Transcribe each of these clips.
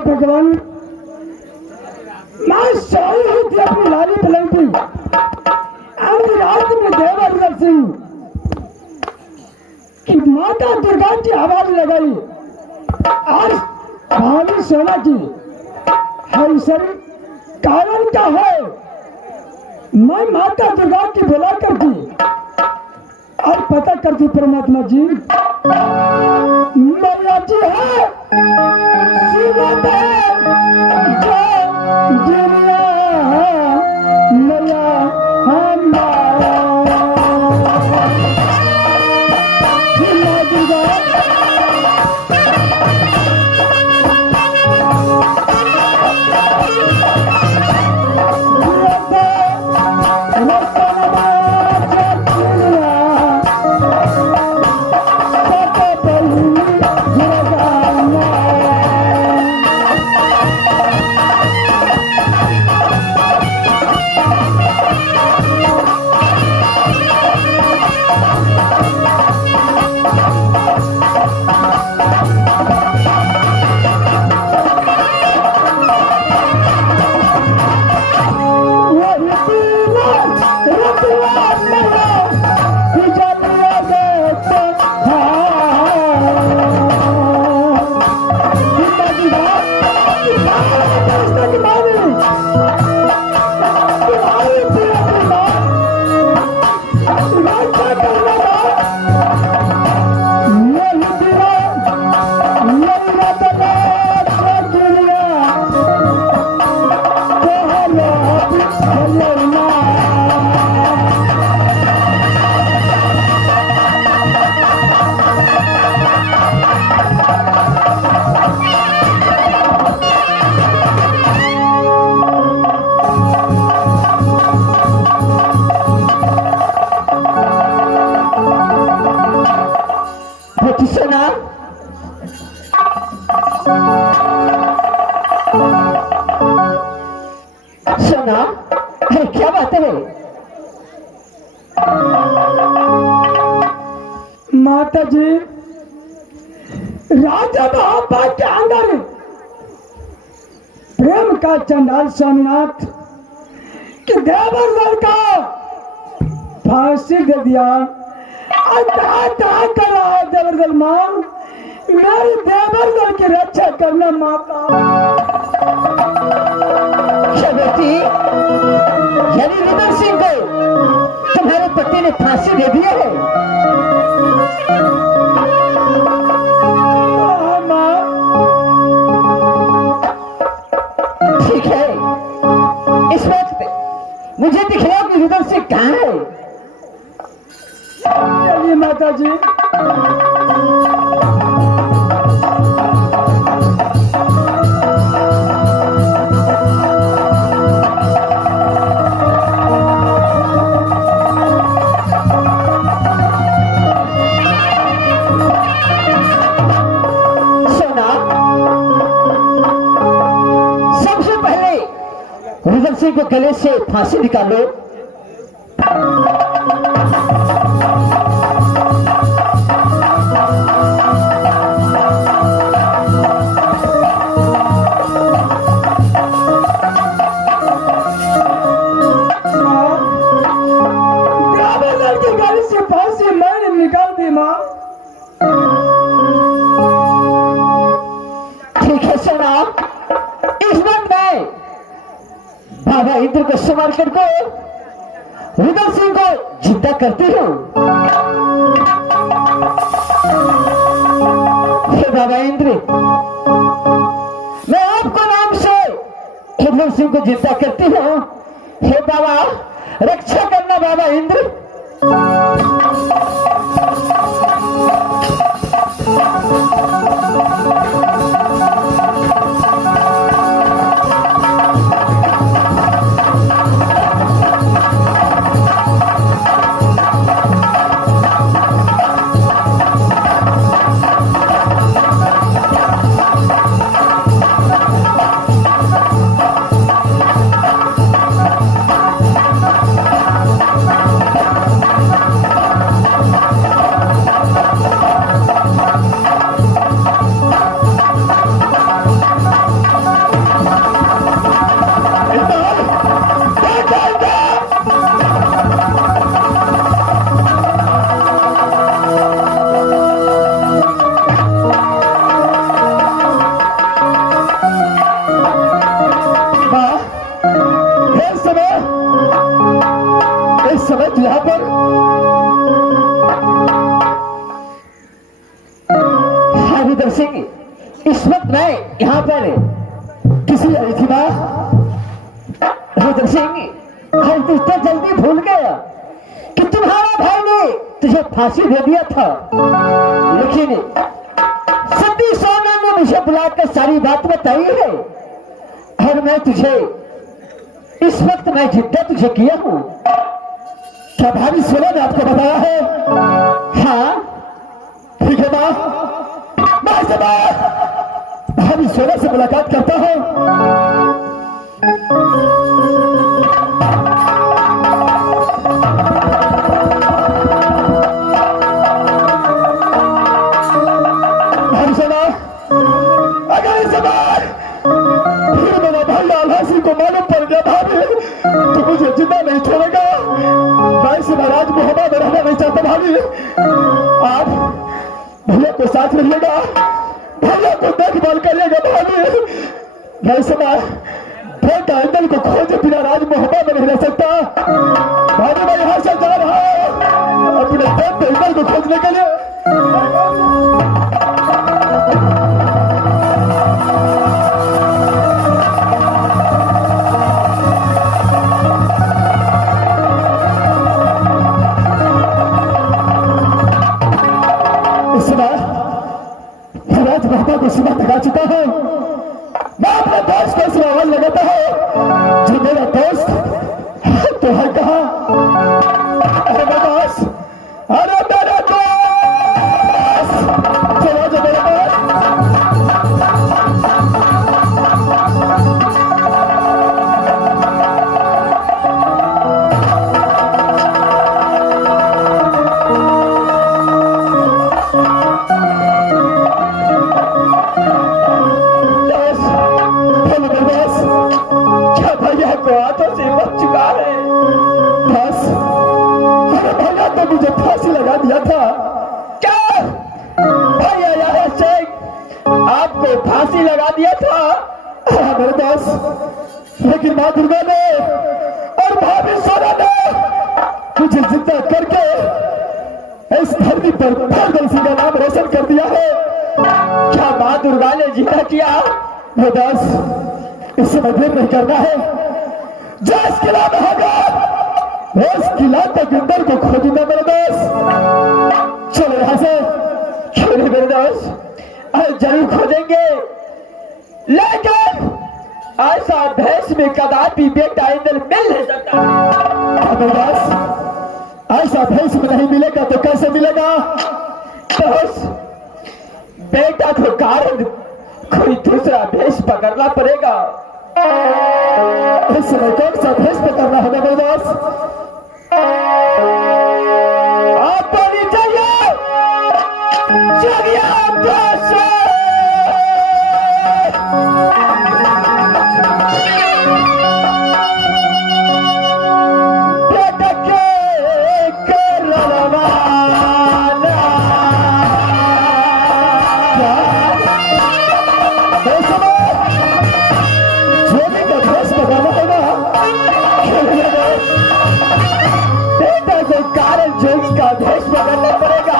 भगवान मैं सोई हुई थी अपनी लाली पलंगी आधी रात में देवर सिंह कि माता दुर्गा की आवाज लगाई और भाभी सोना की है सर कारण क्या है। मैं माता दुर्गा की बुला करती और पता करती परमात्मा जी मैया जी है शिवत है जो दुनिया है मैया हमारा दुर्गा सोना क्या बात है माता जी राजा बाबा के अंदर प्रेम का चंडाल स्वामीनाथ कि देवर लड़का फांसी दे दिया कर रहा है देवरदल मां मेरी देवरदल की रक्षा करना माता। क्या बेटी यानी रुद्र सिंह को तुम्हारे पति ने फांसी दे दिया है। ठीक है इस वक्त मुझे दिखलाओ कि रुद्र सिंह कहाँ है। चलिए माता जी रुद्र सिंह को गले से फांसी निकालो। की गले से फांसी मैंने निकाल दी माँ। ठीक है सोना इस बात में बाबा इंद्र को संभाल कर को रुद्र सिंह को जिंदा करती हूँ। हे बाबा इंद्र मैं आपको नाम से रुद्र सिंह को जिंदा करती हूँ। हे बाबा रक्षा करना बाबा इंद्र। रुद्र सिंह, इस वक्त मैं यहाँ पर किसी आई थी ना रुद्र सिंह, हम तो इतना जल्दी भूल गया कि तुम्हारा भाई ने तुझे फांसी दे दिया था, लेकिन सती सोना ने मुझे बुलाकर सारी बात बताई है और मैं तुझे इस वक्त मैं जिद्दा तुझे किया हूँ। क्या भाभी सोना ने आपको बताया है? हाँ ठीक है माँ, मैं से भाभी सोना से मुलाकात करता हूँ। भाभी सोना, अगर इस बार फिर मेरा भाई आल्हा सिंह को मालूम पड़ गया भाभी तो मुझे जिंदा नहीं छोड़ेगा। मैं इस महाराज मोहम्मद में रहना नहीं चाहता भाभी। आप भैया को साथ रहिएगा, भैया को देखभाल करिएगा भाभी। मैं समय बेटा इंदल को खोजे बिना राज मोहम्मद में नहीं रह सकता भाभी। मैं यहाँ से जा रहा हूँ अपने बेटे इंदल को खोजने के लिए। राज बाबा को सीमा तका चुका हूं। मैं अपने दोस्त को इसमें आवाज लगाता हूं, जो मेरा दोस्त तो है कहा? अरे मेरा दोस्त, अरे मेरा दोस्त, चलो जो मेरा मुझे फांसी लगा दिया था। क्या भैया यार शेख आपको फांसी लगा दिया था? हाँ मेरे दोस्त, लेकिन माँ दुर्गा ने और भाभी सोना ने मुझे जिंदा करके इस धरती पर पागल सिंह का नाम रोशन कर दिया है। क्या माँ दुर्गा ने जिंदा किया? मेरे दोस्त, इस समय देर नहीं करना है। जो इस किला में होगा उस किला तक इंदर को खोजूंगा मेरे दोस्त। चलो यहाँ से। क्यों नहीं मेरे दोस्त, जरूर खोजेंगे, लेकिन ऐसा भेष में कदापि बेटा इंदर मिल नहीं सकता। मेरे दोस्त, ऐसा भेष में नहीं मिलेगा तो कैसे मिलेगा? दोस्त, बेटा को कारण कोई दूसरा भेष पकड़ना पड़ेगा। इस समय कौन सा भेष पकड़ना होगा मेरे दोस्त? आपको नहीं चाहिए बेटा के कर रवाना। जोड़ी का भेष पकड़ना होगा। बेटा को कारण जोगी का भेष पकड़ना पड़ेगा।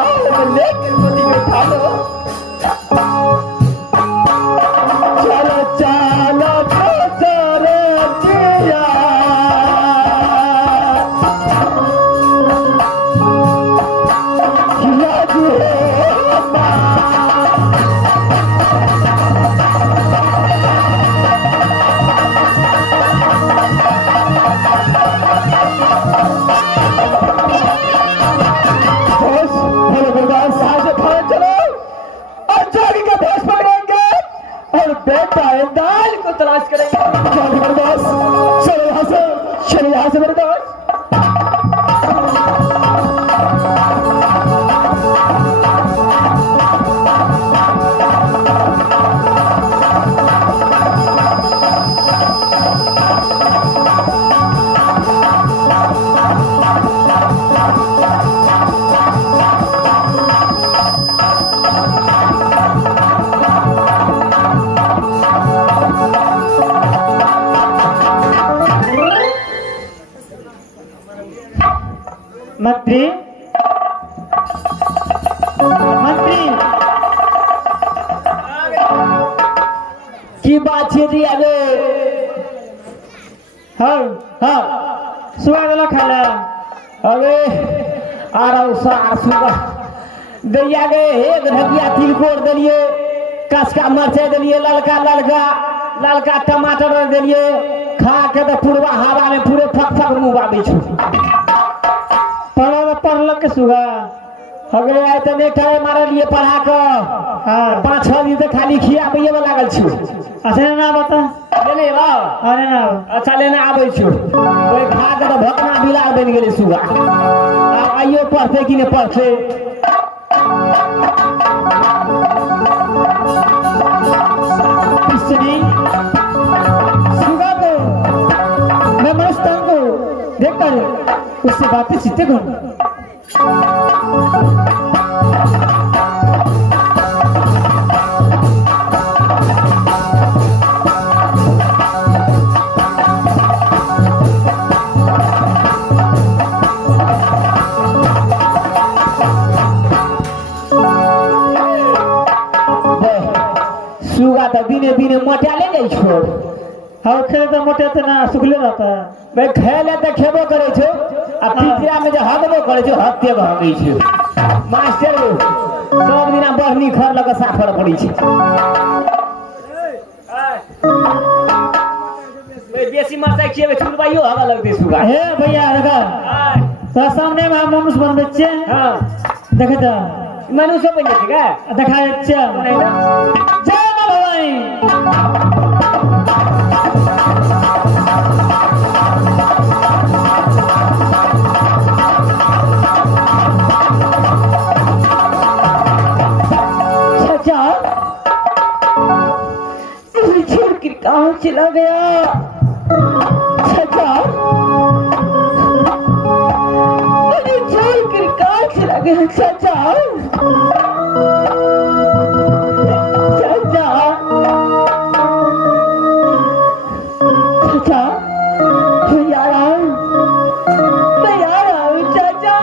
बाहों में लेकर गोदी में उठा लो। चलो चलो छोरे जिया, बेटा दाल को तलाश करेंगे। चलो यहाँ से, चलो यहाँ से मेरे दोस्त। मंत्री, मंत्री की बात है जी? अबे हाँ हाँ सुबह वाला खाला अबे सुगा दैया गे एक ढकिया तिलकोर दिलिए, कसका मरचाई दिलिए, ललका ललका ललका टमाटर दिलिए, खा के तो पूर्वा हवा में पूरे फक फक मुँह आबे छु। पढ़ल के सुगा अगले आए तो नहीं ठहरे मारे लिए पढ़ा कर। हाँ 5-6 दिन से खाली खियाबे में लागल छु। अच्छा ना बता लेने बा अरे ना अच्छा लेने आबे छु। कोई खा के तो भकना बिलार बन गेले सुगा। अब आइयो पढ़ते कि नहीं पढ़ते। सुगा को मैं मस्तान को देखता है, उससे बातें सीखते कौन। सुगा तो बिने बिने मोटा ले जाई छोड़। हाँ खेले तो मोटे थे ना, सुखले रहता है। भाई खेले तो खेबो करे छो, आ पिंजरा में जो हगबो करे छो हत्ते भागई छो। मास्टर सब दिना बहनी खर लग साफर पड़ी छे। बेसी मरचाई खिएबे छुलबाइयो हवा लगते सुगा। हे भैया लगा तो सामने में हम मनुष्य बन बच्चे। हां देखे तो मनुष्य बन जाते का देखा अच्छा नहीं ना। जय भवानी। कहाँ चला गया चाचा? मुझे छोड़ कर कहाँ चला गया चाचा? चाचा चाचा मैं आ रहा हूँ, मैं आ रहा हूँ चाचा।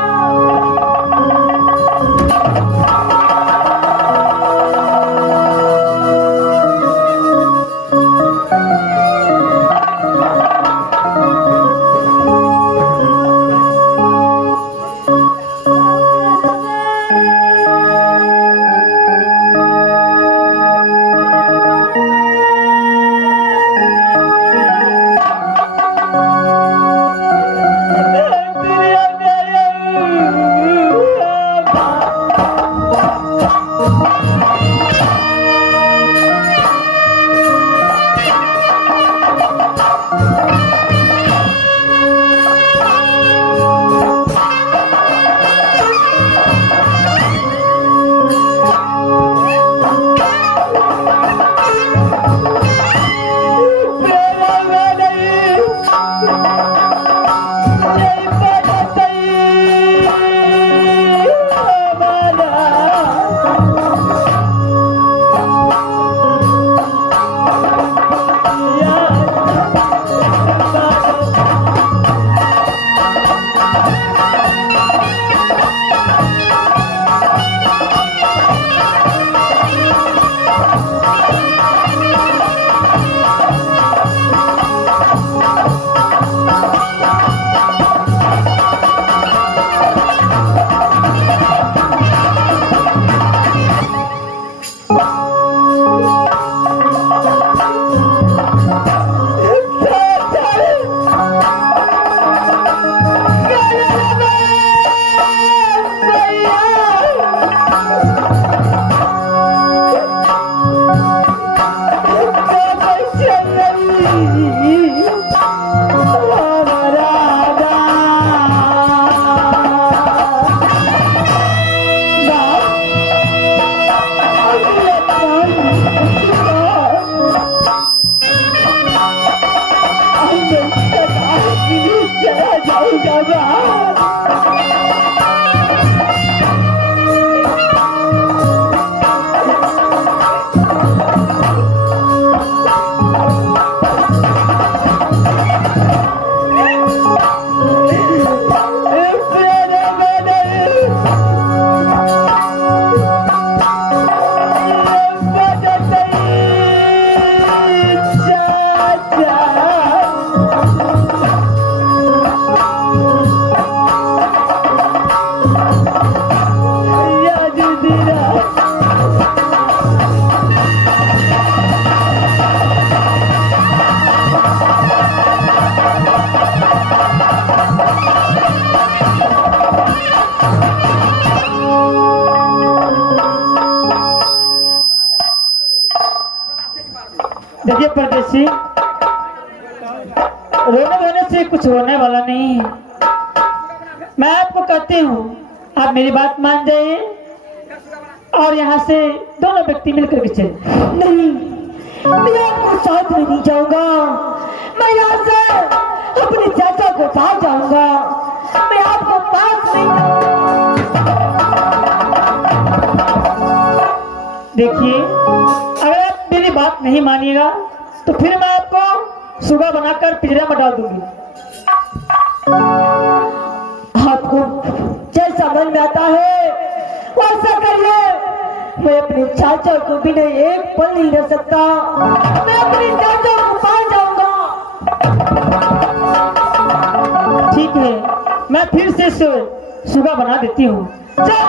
देखिए परदेसी, रोने धोने से कुछ होने वाला नहीं है। मैं आपको कहती हूँ, आप मेरी बात मान जाइए और यहाँ से दोनों व्यक्ति मिलकर के चले। नहीं, मैं आपको साथ में नहीं जाऊंगा। मैं यहाँ से अपने चाचा को पास जाऊंगा। मैं आपको पास नहीं। देखिए, अगर आप मेरी बात नहीं मानिएगा तो फिर मैं आपको सुबह बनाकर पिंजरे में डाल दूंगी। आपको जैसा मन में आता है वैसा करिए। मैं अपने चाचा को बिना एक पल नहीं रह सकता। मैं अपने चाचा को पास जाऊंगा। ठीक है, मैं फिर से सुबह बना देती हूँ। चल।